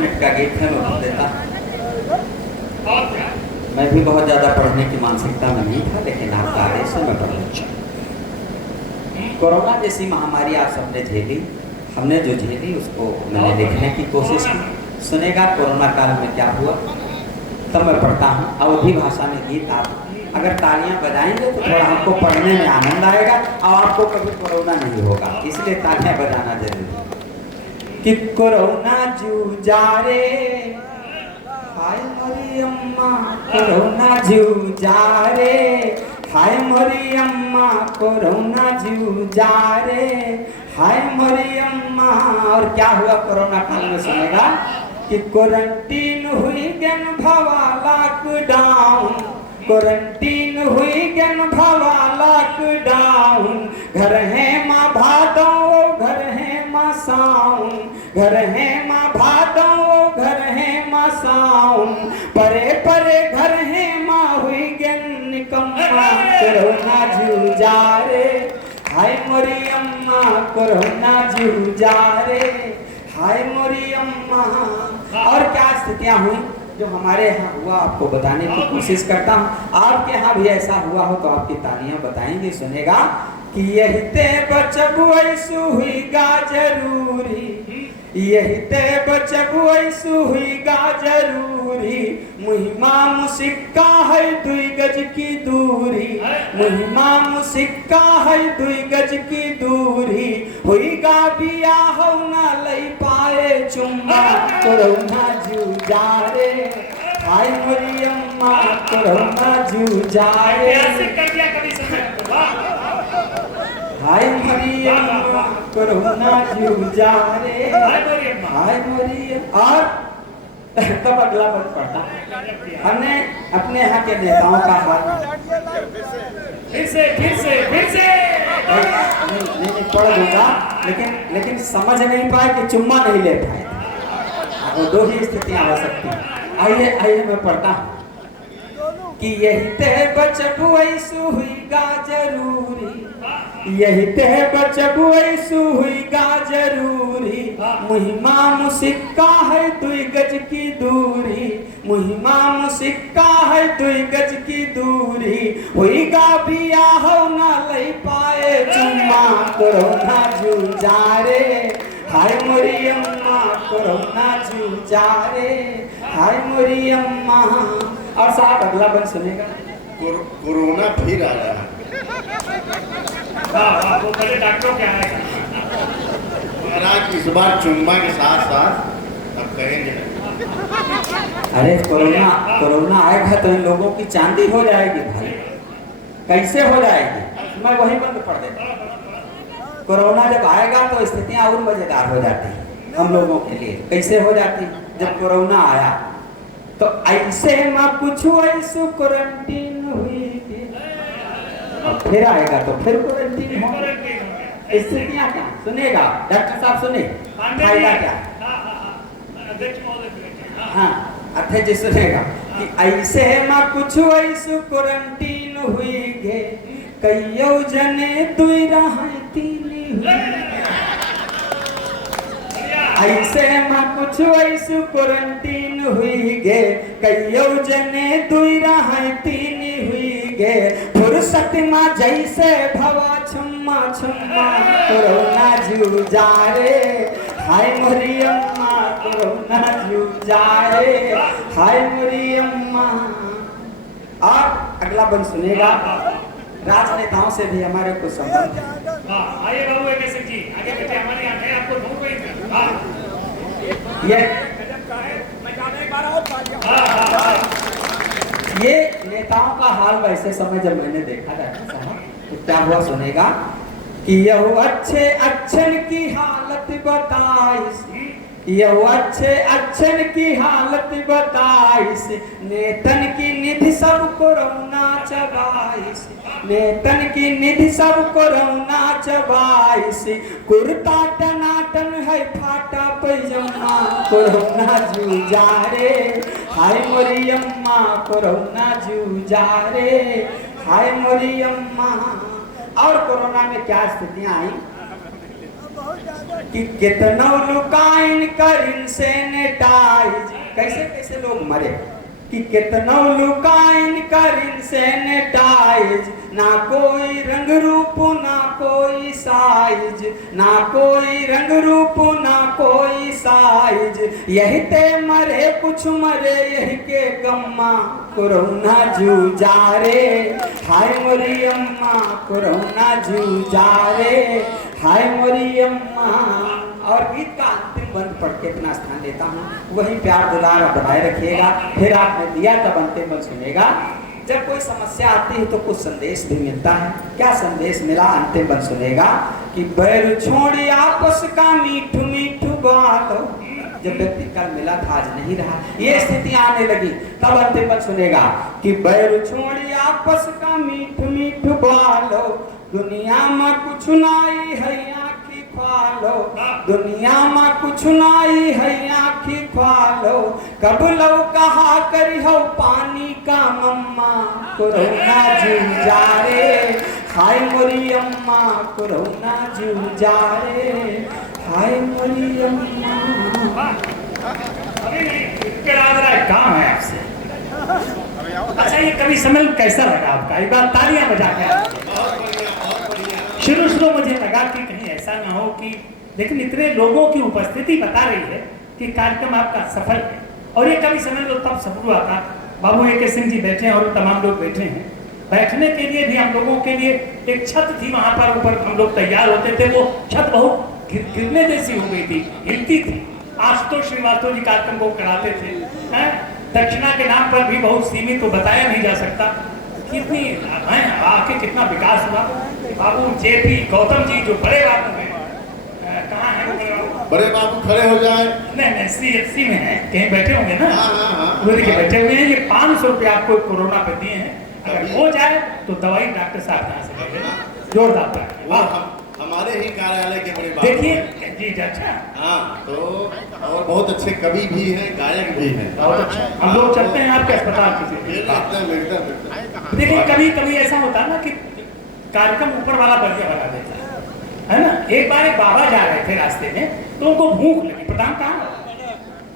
Minute का गीत है, मैं भूल देता। मैं भी बहुत ज़्यादा पढ़ने की मानसिकता में नहीं था, लेकिन आपका आदेश है, मैं पढ़ लूँगा। कोरोना जैसी महामारी आप सबने झेली, हमने जो झेली उसको मैंने लिखने की कोशिश की। सुनेगा कोरोना काल में क्या हुआ, तब मैं पढ़ता हूँ अवधी भाषा में गीत। आप अगर तालियां बजाएंगे तो थोड़ा हमको पढ़ने में आनंद आएगा और आपको कभी कोरोना नहीं होगा, इसलिए तालियां बजाना जरूरी है। कि कोरोना जूझा रे, हाय मोरी अम्मा कोरोना जूझा रे, हाय मोरी अम्मा कोरोना जूझा रे, हाय मोरी अम्मा। और क्या हुआ कोरोना काल में सुनेगा कि क्वारंटीन हुई गन भवा लॉकडाउन, क्वारंटीन हुई गन भवा लॉकडाउन। घर है माँ भादो, घर है माँ साउन, घर है माँ भादो, घर है माँ साउन। परे परे घर है माँ हुई गन निकम्मा, कोरोना जूझा रे, हाय मोरी अम्मा कोरोना जूझा रे, हाय मोरी अम्मा। और क्या स्थितियां हुई जो हमारे यहाँ हुआ, आपको बताने की कोशिश करता हूँ। आपके यहाँ भी ऐसा हुआ हो तो आपकी तालियां बताएंगे, सुनेगा कि यही ते बचबू ऐसू हुई गा जरूरी, यही ते बचबू ऐसू हुई गा जरूरी। मुहिमा मुसिक्का है दुई गज की दूरी, मुहिमा मुसिक्का है दुई गज की दूरी। हुई गा बिया हो ना लई पाए चुम्मा, कोरोना जूझा रे, हाय मोरी अम्मा कोरोना जूझा रे, हाय मोरी अम्मा कोरोना जूझा रे, हाय मोरी। और तब अगला पद पढ़ता हमने अपने यहाँ के नेताओं का हाल फिर से नहीं पढ़ दूंगा, लेकिन समझ नहीं पाए कि चुम्मा नहीं ले पाए। वो दो ही स्थितियां हो सकती हैं। आइए मैं पढ़ता हूँ कि यही ते बचबू ऐसू हुई गा जरूरी, यही ते बचबू ऐसू हुई गा जरूरी। मुहिमा मुसिक्का है दुई गज की दूरी, मुहिमा मुसिक्का है दुई गज की दूरी। हुई गा बिया हो ना लई पाए चुम्मा, कोरोना जूझा रे, हाय मोरी अम्मा कोरोना जूझा रे, हाय मोरी अम्मा। और साहब अगला बन सुनेगा कोरोना फिर आ रहा है। वो पहले डॉक्टर क्या है महाराज, इस बार चुम्मा के साथ साथ अब कहेंगे। अरे कोरोना आएगा तो इन लोगों की चांदी हो जाएगी भाई, कैसे हो जाएगी? मैं वही बंद पढ़ देता। कोरोना जब आएगा तो स्थितियां और मजेदार हो जाती हैं हम लोगों के लिए। कैसे हो जाती? जब कोरोना आया तो ऐसे ना कुछ ऐसे क्वारंटीन हुई थी, और फिर आएगा तो फिर क्वारंटीन हो। स्थितियां क्या सुनेगा डॉक्टर साहब, सुने फायदा क्या? हाँ अध्यक्ष जी सुनेगा कि ऐसे ना कुछ ऐसे क्वारंटीन हुई गे, कईयो जने दुई रहाई तीनी हुई। ऐसे में कुछ ऐसे क्वारंटीन हुई गे, कईयो जने दुई रहाई तीनी हुई गे। फुर्सत में जैसे भवा छम्मा छम्मा, कोरोना जूझा रे, हाय मोरी अम्मा कोरोना जूझा रे, हाय मोरी अम्मा। और अगला बन सुनेगा राजनेताओं से भी हमारे कुछ संबंध है। आइए बाबू कैसे जी आगे बैठे, हमारी आंखें आपको ढूंढ रही थी। ये नेताओं का हाल वैसे समय जब मैंने देखा डॉक्टर साहब तो क्या हुआ सुनेगा कि यह अच्छे अच्छन की हालत बताइस, यह अच्छे अच्छन की हालत बताइस। नेतन की निधि सब कोरोना चबाइस, नेतन की निधि सब कोरोना चबाइस। कुर्ता टनाटन है फाटा पैजमा, कोरोना जूझा रे, हाय मोरी अम्मा कोरोना जूझा रे, हाय मोरी अम्मा। और कोरोना में क्या स्थितियां आई? कि कितना लुकाइन कर सैनिटाइज, कैसे कैसे लोग मरे, कि कितना लुकाइन कर सैनिटाइज, ना कोई रंग रूप ना कोई साइज, ना कोई रंग रूप ना कोई साइज, यही ते मरे कुछ मरे यही के गम्मा, कोरोना जूझा रे हाय मोरी अम्मा, कोरोना जूझा रे हाय मोरी अम्मा। और गीत का अंतिम बंद पढ़ के अपना स्थान लेता हूँ, वही प्यार दुलार बनाए रखिएगा। फिर आपने दिया तब अंतिम बंद सुनेगा। जब कोई समस्या आती है तो कुछ संदेश भी मिलता है। क्या संदेश मिला अंतिम बंद सुनेगा कि बैर छोड़ी आपस का मीठू मीठू बात। जब व्यक्ति कल मिला था आज नहीं रहा, ये स्थिति आने लगी, तब अंतिम बंद सुनेगा कि बैर छोड़ी आपस का मीठू मीठू बालो, दुनिया में कुछ नाई है आँखी ख्वालो, दुनिया में कुछ नाई है आँखी ख्वालो, कब लो कहा करी हो पानी का मम्मा, कोरोना जूझा रे हाय मोरी अम्मा, कोरोना जूझा रे हाय मोरी अम्मा। अभी नहीं, इसके अलावा एक काम है आपसे। अच्छा, ये कवि सम्मेलन कैसा लगा आपका? एक बार तालियां बजा के। शुरू मुझे लगा कि कहीं ऐसा ना हो कि, लेकिन इतने लोगों की उपस्थिति बता रही है कि कार्यक्रम आपका सफल है। और ये कवि सम्मेलन तब सफल हुआ था, बाबू ए.के. सिंह जी बैठे हैं और तमाम लोग बैठे हैं। बैठने के लिए भी हम लोगों के लिए एक छत थी, वहां पर ऊपर हम लोग तैयार होते थे। वो छत बहुत गिरने जैसी हो गई थी, हिलती थी। आशुतोष श्रीवास्तव जी कार्यक्रम को कराते थे। दक्षिणा के नाम पर भी बहुत सीमित, तो बताया नहीं जा सकता कितनी आके कितना विकास हुआ। बाबू जेपी गौतम जी जो बड़े बाबू हैं, कहाँ हैं बड़े बाबू? खड़े हो जाए। नहीं, CFC में है, कहीं बैठे होंगे ना। हाँ। वो देखिए बैठे हुए हैं। ये 500 रुपये आपको कोरोना पे दिए हैं, अगर हो जाए तो दवाई डॉक्टर साहब यहाँ से ले लेना। जोरदार ताली। हमारे ही कार्यालय के बड़े बाबू देखिए जी। अच्छा, हाँ, तो और बहुत अच्छे कवि भी हैं, गायक भी हैं। बहुत अच्छा। हम लोग चलते हैं आपके अस्पताल किसी। एकदम। देखिए कभी ऐसा होता है ना कि कार्यक्रम ऊपर वाला बढ़िया बना देता है ना। एक बार एक बाबा जा रहे थे रास्ते में, तो उनको भूख लगी। प्रधान कहाँ?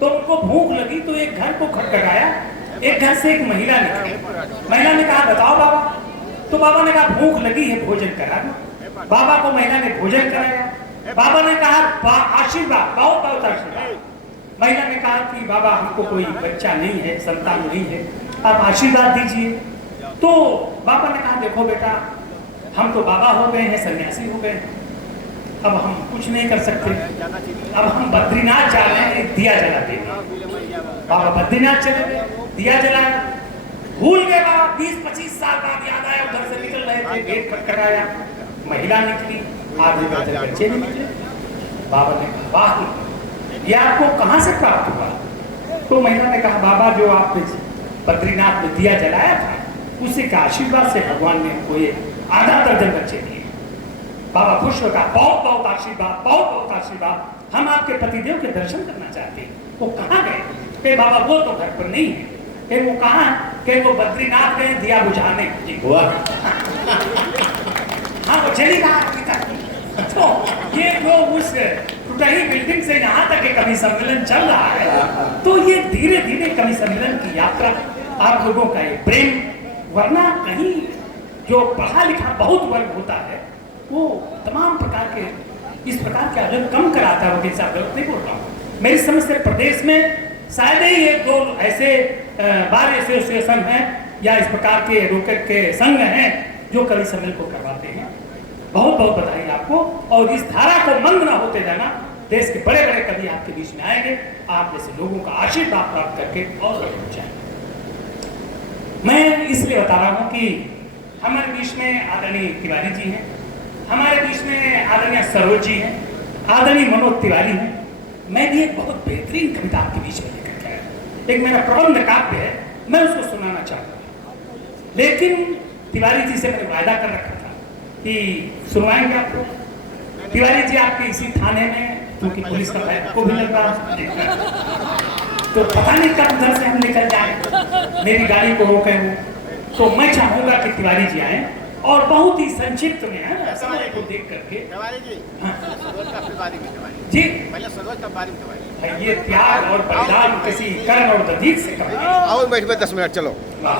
तो उनको भूख लगी तो एक घर को खटखटाया। एक घर से एक महिला निकली। महिला ने कहा बताओ बाबा। तो बाबा ने कहा भूख लगी है, भोजन करा दो। बाबा को महिला ने भोजन कराया। बाबा ने कहा आशीर्वाद, बहुत बहुत आशीर्वाद। महिला ने कहा कि बाबा हमको कोई बच्चा नहीं है, संतान नहीं है, आप आशीर्वाद दीजिए। तो बाबा ने कहा देखो बेटा, हम तो बाबा हो गए हैं, सन्यासी हो गए हैं, अब हम कुछ नहीं कर सकते। अब हम बद्रीनाथ जा रहे हैं, दिया जला देंगे। बाबा बद्रीनाथ चले गए, दिया जलाया। भूल गए बाबा। 20-25 साल बाद याद आया, घर से निकल रहे थे, गेट खटखटाया, महिला निकली, आगे बच्चे भी निकले। बाबा ने कहा वाह, ये आपको कहाँ से प्राप्त हुआ? तो महिला ने कहा बाबा जो आपने बद्रीनाथ में दिया जलाया था, उसी का आशीर्वाद से भगवान ने हमको ये आधा दर्जन बच्चे दिए। बाबा खुश होगा, बहुत बहुत आशीर्वाद, बहुत बहुत आशीर्वाद। हम आपके पतिदेव के दर्शन करना चाहते हैं। वो कहाँ गए? कि बाबा वो तो घर पर नहीं है। कि वो कहाँ? कि वो बद्रीनाथ गए दिया बुझाने। हाँ, वो चली कहा अभी तक। तो ये जो उस टूटी बिल्डिंग से यहाँ तक कवि सम्मेलन चल रहा है, तो ये धीरे धीरे कवि सम्मेलन की यात्रा, आप लोगों का ये प्रेम। वरना कहीं जो पढ़ा लिखा बहुत वर्ग होता है, वो तमाम प्रकार के इस प्रकार के आयोजन कम कराता है। वकील साहब गलत नहीं बोल रहा हूँ। मेरी समझ से प्रदेश में शायद ही 1-2 ऐसे बार एसोसिएशन हैं या इस प्रकार के एडवोकेट के संघ हैं जो कवि सम्मेलन को करवाते हैं। बहुत बहुत बधाई आपको। और इस धारा को मंद न होते जाना। देश के बड़े बड़े कवि आपके बीच में आएंगे, आप जैसे लोगों का आशीर्वाद प्राप्त करके और बड़े हो जाएंगे। मैं इसलिए बता रहा हूँ कि हमारे बीच में आदरणीय तिवारी जी हैं, हमारे बीच में आदरणीय सरोज जी हैं, आदरणीय मनोज तिवारी हैं। मैं भी एक बहुत बेहतरीन कविता आपके बीच में लेकर के आया। एक मेरा प्रबंध काव्य है, मैं उसको सुनाना चाहूँगा। लेकिन तिवारी जी से मैंने वायदा कर रखा था कि सुनवाएंगे आपको। तिवारी जी आपके इसी थाने में, क्योंकि पुलिस का भय को भी लग रहा है, तो पता नहीं कब उधर से हम निकल जाए, मेरी गाड़ी को रोके वो। तो मैं चाहूँगा कि तिवारी जी आए और बहुत ही संक्षिप्त में है ना समय को देख करके तिवारी जी हाँ, सरोज का फिर बारी में तिवारी जी पहले सरोज तब बारी में तिवारी ये त्याग और बलिदान किसी कर्ण और दधीच से कम नहीं। आओ बैठ 10 मिनट चलो वाह